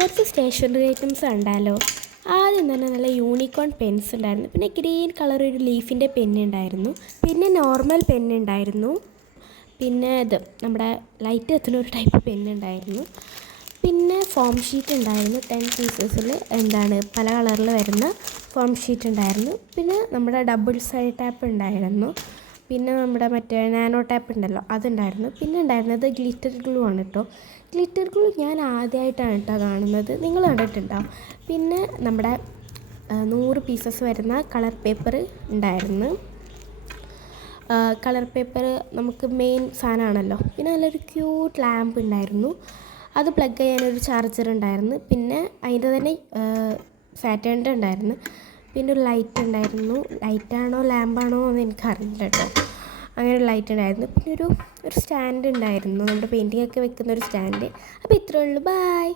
കുറച്ച് stationery items ഉണ്ടാലോ. ആദ്യം തന്നെ നല്ല യൂണിക്കോൺ പെൻസ് ഉണ്ടായിരുന്നു, പിന്നെ ഗ്രീൻ കളർ ഒരു ലീഫിൻ്റെ പെന്നുണ്ടായിരുന്നു, പിന്നെ നോർമൽ പെന്നുണ്ടായിരുന്നു, പിന്നെ ഇത് നമ്മുടെ ലൈറ്റ് എത്തുന്ന ഒരു ടൈപ്പ് പെന്നുണ്ടായിരുന്നു, പിന്നെ ഫോം ഷീറ്റ് ഉണ്ടായിരുന്നു 10 പീസസിൽ പല കളറിൽ വരുന്ന ഫോം ഷീറ്റ് ഉണ്ടായിരുന്നു, പിന്നെ നമ്മുടെ ഡബിൾ സൈഡ് ടാപ്പ് ഉണ്ടായിരുന്നു, പിന്നെ നമ്മുടെ മറ്റേ നാനോ ടാപ്പ് ഉണ്ടല്ലോ അതുണ്ടായിരുന്നു, പിന്നെ ഉണ്ടായിരുന്നത് ഗ്ലിറ്റർ ഗ്ലൂ ആണ് കേട്ടോ. ഗ്ലിറ്റർ ഗ്ലൂ ഞാൻ ആദ്യമായിട്ടാണ് കേട്ടോ കാണുന്നത്, നിങ്ങൾ കണ്ടിട്ടുണ്ടോ. പിന്നെ നമ്മുടെ 100 പീസസ് വരുന്ന കളർ പേപ്പർ ഉണ്ടായിരുന്നു. കളർ പേപ്പർ നമുക്ക് മെയിൻ സാധനമാണല്ലോ. പിന്നെ നല്ലൊരു ക്യൂട്ട് ലാമ്പ് ഉണ്ടായിരുന്നു, അത് പ്ലഗ് ചെയ്യാനൊരു ചാർജർ ഉണ്ടായിരുന്നു, പിന്നെ അതിൻ്റെ തന്നെ സാറ്റേണിൻ്റെ ഉണ്ടായിരുന്നു, പിന്നെ ഒരു ലൈറ്റ് ഉണ്ടായിരുന്നു. ലൈറ്റാണോ ലാമ്പാണോ എന്ന് എനിക്കറിയില്ല കേട്ടോ. അങ്ങനെ ഒരു ലൈറ്റ് ഉണ്ടായിരുന്നു, പിന്നെ ഒരു സ്റ്റാൻഡ് ഉണ്ടായിരുന്നു, നമ്മുടെ പെയിൻറ്റിംഗ് ഒക്കെ വെക്കുന്ന ഒരു സ്റ്റാൻഡ്. അപ്പോൾ ഇത്രയേ ഉള്ളൂ, ബൈ.